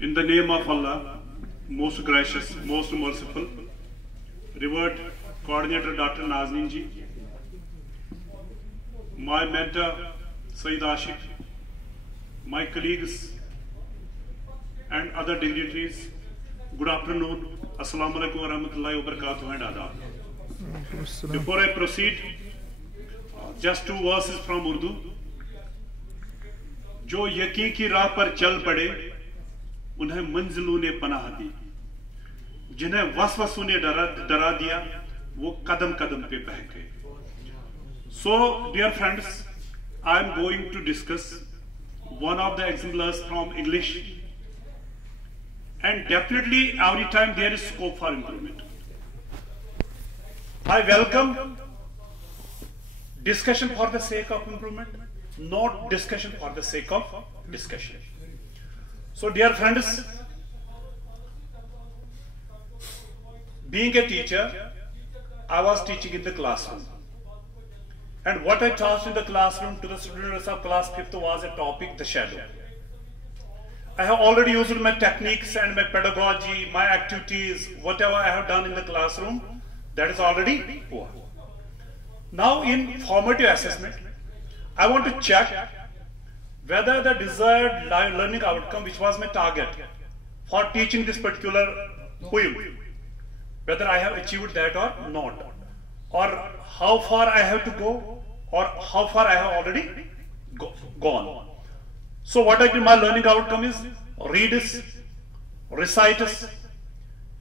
In the name of Allah, most gracious, most merciful, revered coordinator Dr. Nazneen ji, my mentor Sayyid Ashik, my colleagues and other dignitaries, good afternoon, Assalamu alaikum wa rahmatullahi wa barakatuh and adab. Before I proceed, just two verses from Urdu. जो यकीन की राह पर चल पड़े उन्हें मंजिलों ने पनाह दी, जिन्हें वसवसों ने डरा दिया वो कदम कदम पे बह गए. So dear friends, I am going to discuss one of the exemplars from English, and definitely every time there is scope for improvement. I welcome discussion for the sake of improvement, not discussion for the sake of discussion. So dear friends, being a teacher, I was teaching in the classroom, and what I taught in the classroom to the students of class 5th was a topic, the shadow. I have already used my techniques and my pedagogy, my activities, whatever I have done in the classroom, that is already over. Now in formative assessment, I want to check whether the desired learning outcome, which was my target for teaching this particular poem, whether I have achieved that or not, or how far I have to go, or how far I have already gone. So what I did, my learning outcome is read is, recite is,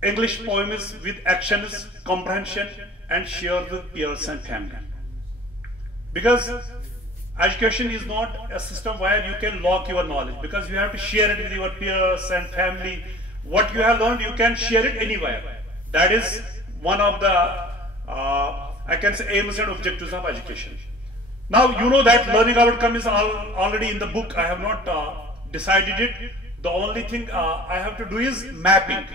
English poem is with actions, comprehension, and share with peers and family. Because education is not a system where you can lock your knowledge, because you have to share it with your peers and family. What you have learned, you can share it anywhere. That is one of the, I can say, aims and objectives of education. Now, you know that learning outcome is already in the book. I have not decided it. The only thing I have to do is mapping,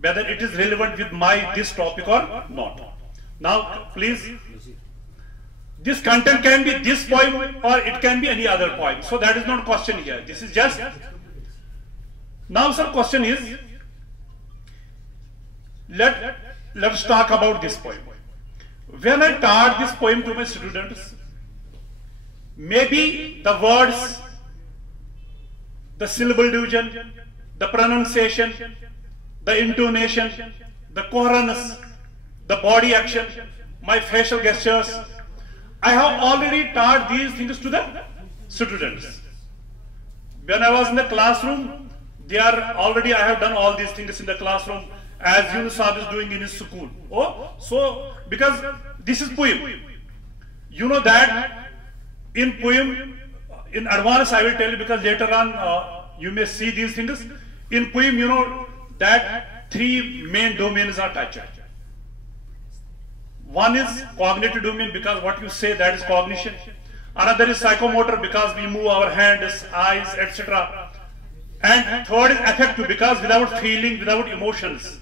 whether it is relevant with this topic or not. Now, please, this content can be this poem or it can be any other poem. So that is not question here. This is just. Now, sir, question is, let's talk about this poem. When I taught this poem to my students, maybe the words, the syllable division, the pronunciation, the intonation, the coherence, the body action, my facial gestures, I have already taught these things to the students. When I was in the classroom, I have done all these things in the classroom, as Yunus Sahib is doing in his school. Oh, so because this is poem, you know that in poem, in advance I will tell you, because later on you may see these things. In poem, you know that three main domains are touched. One is cognitive domain, because what you say, that is cognition. Another is psychomotor, because we move our hands, eyes, etc. And third is affective, because without feeling, without emotions,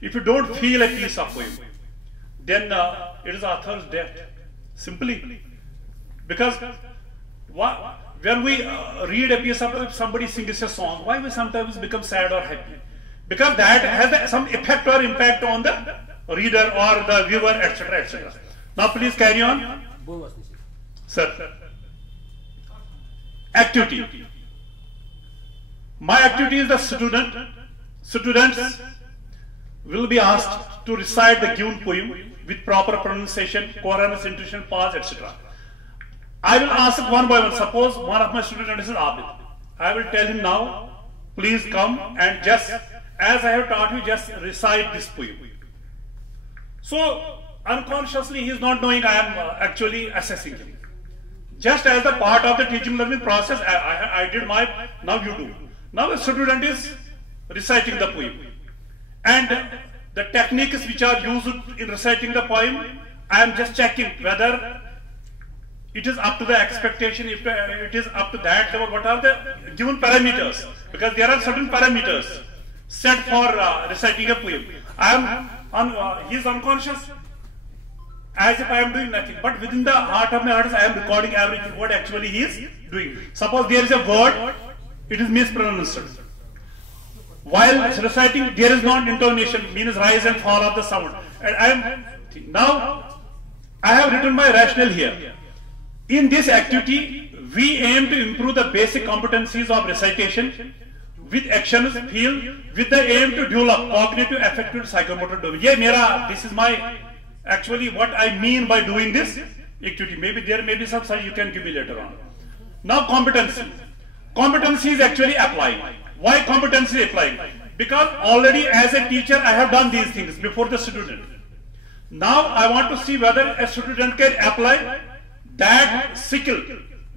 if you don't feel a piece of poem, then it is author's death. Simply. Because when we read a piece of, somebody sings a song, why we sometimes become sad or happy? Because that has some effect or impact on the reader or the viewer, etc., etc. Now please carry on. Sir. Activity. My activity is the students will be asked to recite the given poem with proper pronunciation, coherence, intonation, pause, etc. I will ask one by one. Suppose one of my students is Abid. I will tell him now, please come and just, as I have taught you, just recite this poem. So unconsciously he is not knowing I am actually assessing him. Just as the part of the teaching learning process, I did my, now you do. Now the student is reciting the poem. And the techniques which are used in reciting the poem, I am just checking whether it is up to the expectation, if it is up to that level, what are the given parameters? Because there are certain parameters set for reciting a poem. He is unconscious, as if I am doing nothing. But within the heart of my heart, I am recording everything, what actually he is doing. Suppose there is a word, it is mispronounced. While reciting, there is not intonation, means rise and fall of the sound. And now I have written my rationale here. In this activity, we aim to improve the basic competencies of recitation with actions feel with the aim to develop cognitive, affective, psychomotor domain. This is my actually what I mean by doing this activity. Maybe there may be some such you can give me later on. Now competency. Competency is actually applying. Why competency is applying? Because already as a teacher I have done these things before the student. Now I want to see whether a student can apply that skill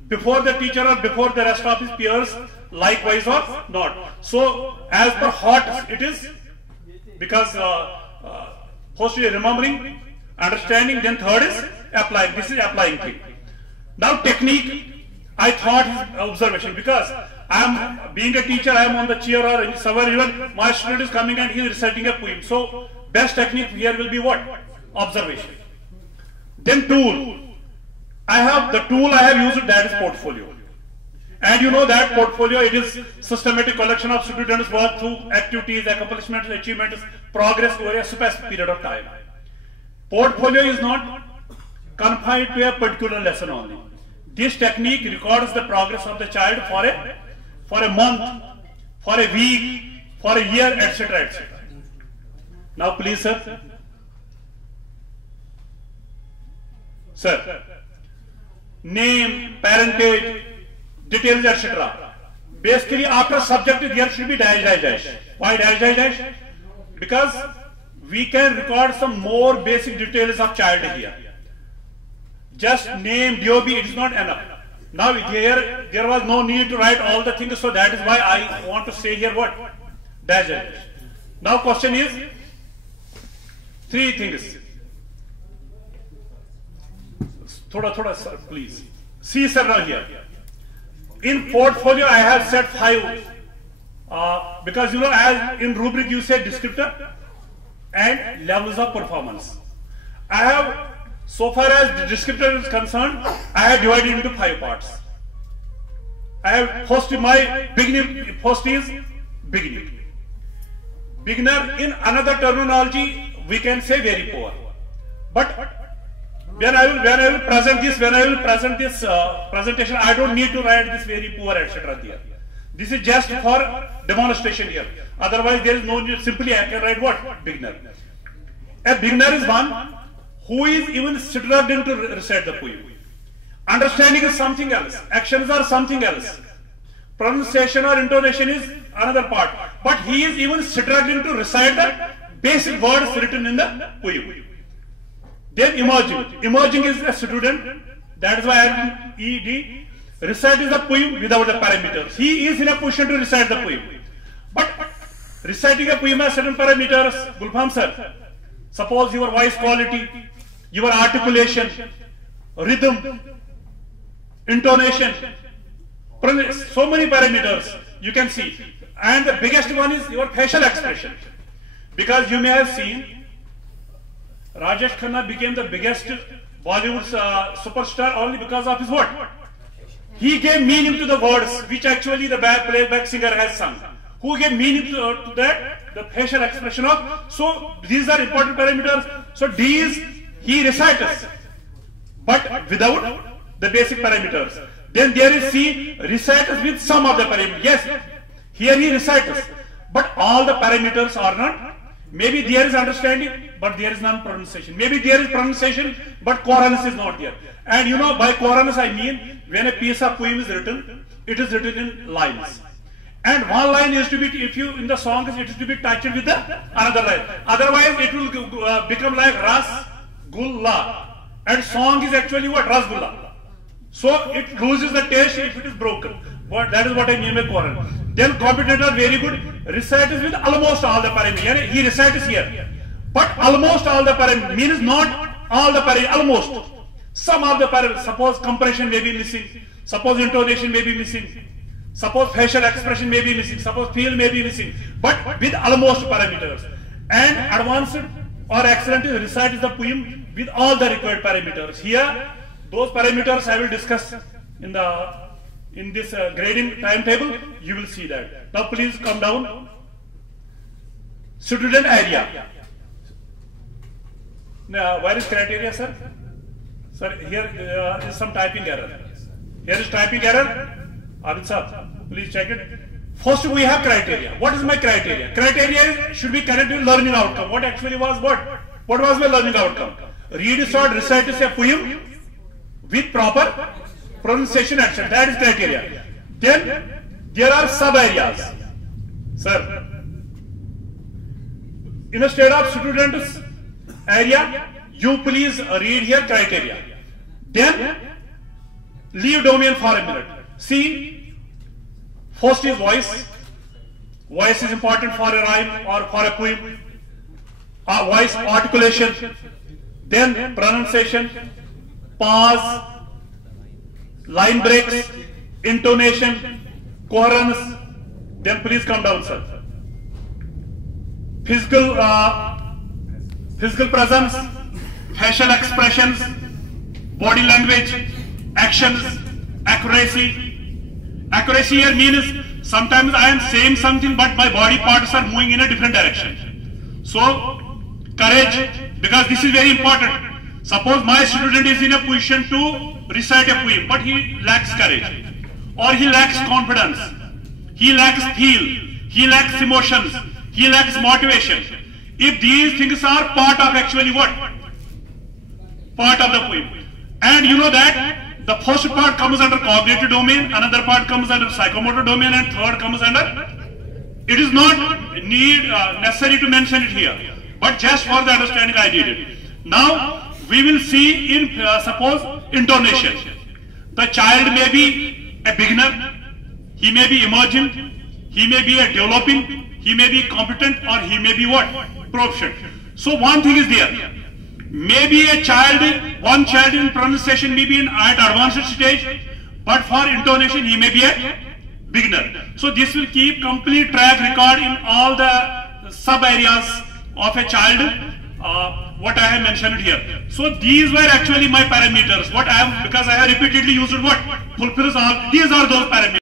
before the teacher or before the rest of his peers likewise or not. So as per what it is, because first is remembering, understanding, then third is applying. This is applying thing. Now technique, I thought is observation, because I am being a teacher, I am on the chair or somewhere, even my student is coming and he is reciting a poem. So best technique here will be what? Observation. Then tool. I have the tool I have used, that is portfolio. And you know that portfolio, it is systematic collection of students' work through activities, accomplishments, achievements, progress over a specific period of time. Portfolio is not confined to a particular lesson only. This technique records the progress of the child for a month, for a week, for a year, etc., etc. Now please, sir. Sir, name, parentage, details, etc. Basically, after subject, there should be dash, dash, dash. Why dash, dash, dash? Because we can record some more basic details of child here. Just name, DOB, it is not enough. Now here, there was no need to write all the things, so that is why I want to say here what? Dash, dash. Now question is, three things. Thoda, sir, please. See, sir, now here. In portfolio, I have set 5. Because you know, as in rubric, you say descriptor and levels of performance. I have, so far as the descriptor is concerned, I have divided into 5 parts. I have first my beginning. First is beginning. Beginner, in another terminology, we can say very poor. But when I will present this presentation, I don't need to write this very poor, etc. there. This is just for demonstration here. Otherwise, there is no need. Simply I can write what? Beginner. A beginner is one who is even struggling to recite the poem. Understanding is something else. Actions are something else. Pronunciation or intonation is another part. But he is even struggling to recite the basic words written in the poem. Then emerging. Emerging is a student. That is why I am ED. Recite is the poem without the parameters. He is in a position to recite the poem. But reciting a poem has certain parameters. Gulfam sir, suppose your voice quality, your articulation, rhythm, intonation, so many parameters you can see. And the biggest one is your facial expression. Because you may have seen, Rajesh Khanna became the biggest Bollywood superstar only because of his what? He gave meaning to the words which actually the playback singer has sung. Who gave meaning to that? The facial expression of. So these are important parameters. So these he recites, but without the basic parameters. Then there is C, recites with some of the parameters. Yes, here he recites, but all the parameters are not. Maybe there is understanding, but there is none pronunciation. Maybe there is pronunciation, but coherence is not there. And you know, by coherence I mean, when a piece of poem is written, it is written in lines. And one line is to be, if you, in the song, it is to be touched with the another line. Otherwise, it will become like Rasgulla. And song is actually what? Rasgulla. So it loses the taste if it is broken. But that is what I mean by coherence. Then competitor very good, recites with almost all the parameters. He recites here. But almost all the parameters means not all the parameters, almost. Some of the parameters, suppose compression may be missing, suppose intonation may be missing, suppose facial expression may be missing, suppose feel may be missing, but with almost parameters. And advanced or excellent is recites the poem with all the required parameters. Here, those parameters I will discuss in this grading timetable. You will see that. Now please come down. Student area. Now, where is criteria, sir? Sir, here is some typing error. Here is typing error. Abid sir, please check it. First, we have criteria. What is my criteria? Criteria should be connected with learning outcome. What actually was what? What was my learning outcome? Read is or recite is a poem with proper pronunciation, etc. That is criteria. Then there are sub areas. Sir, instead of students area, you please read here criteria. Then leave domain for a minute. See, first is voice. Voice is important for a rhyme or for a poem. Voice articulation. Then pronunciation, pause, line breaks, intonation, coherence. Then please come down, sir. Physical presence, facial expressions, body language, actions, accuracy. Accuracy here means sometimes I am saying something but my body parts are moving in a different direction. So, courage, because this is very important. Suppose my student is in a position to recite a poem, but he lacks courage, or he lacks confidence, he lacks feel, he lacks emotions, he lacks motivation. If these things are part of actually what? Part of the poem. And you know that the first part comes under cognitive domain, another part comes under psychomotor domain, and third comes under. It is not necessary to mention it here, but just for the understanding I did it. Now we will see in suppose intonation. The child may be a beginner, he may be emergent, he may be a developing, he may be competent, or he may be what? Proficient. So one thing is there. Maybe a child, one child in pronunciation may be at advanced stage, but for intonation he may be a beginner. So this will keep complete track record in all the sub areas of a child, what I have mentioned here. So these were actually my parameters. What I have, because I have repeatedly used what? Fulfills all. These are those parameters.